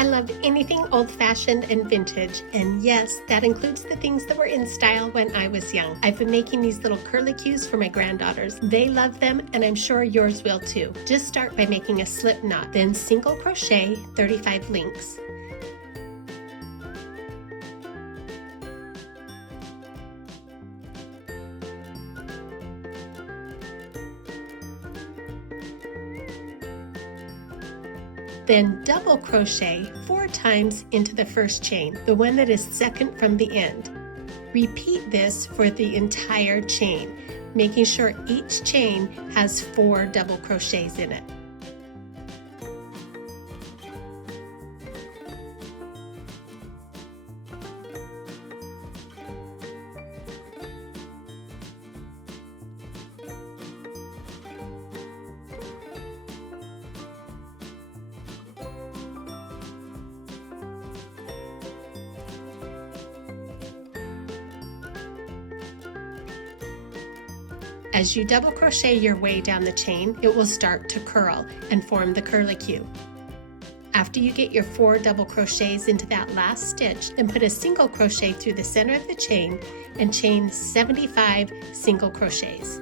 I love anything old-fashioned and vintage, and yes, that includes the things that were in style when I was young. I've been making these little curlicues for my granddaughters. They love them, and I'm sure yours will too. Just start by making a slip knot, then single crochet 35 links. Then double crochet 4 times into the first chain, the one that is second from the end. Repeat this for the entire chain, making sure each chain has 4 double crochets in it. As you double crochet your way down the chain, it will start to curl and form the curlicue. After you get your 4 double crochets into that last stitch, then put a single crochet through the center of the chain and chain 75 single crochets.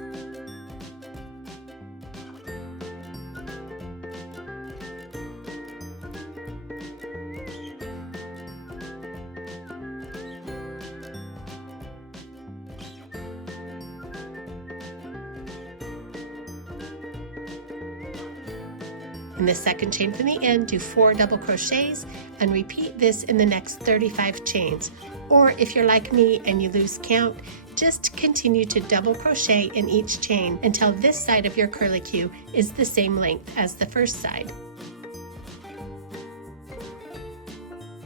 In the second chain from the end, do 4 double crochets and repeat this in the next 35 chains. Or if you're like me and you lose count, just continue to double crochet in each chain until this side of your curlicue is the same length as the first side.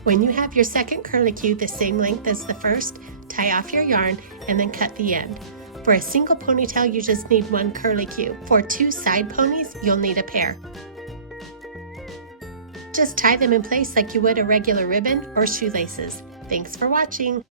When you have your second curlicue the same length as the first, tie off your yarn and then cut the end. For a single ponytail, you just need 1 curlicue. For 2 side ponies, you'll need a pair. Just tie them in place like you would a regular ribbon or shoelaces. Thanks for watching.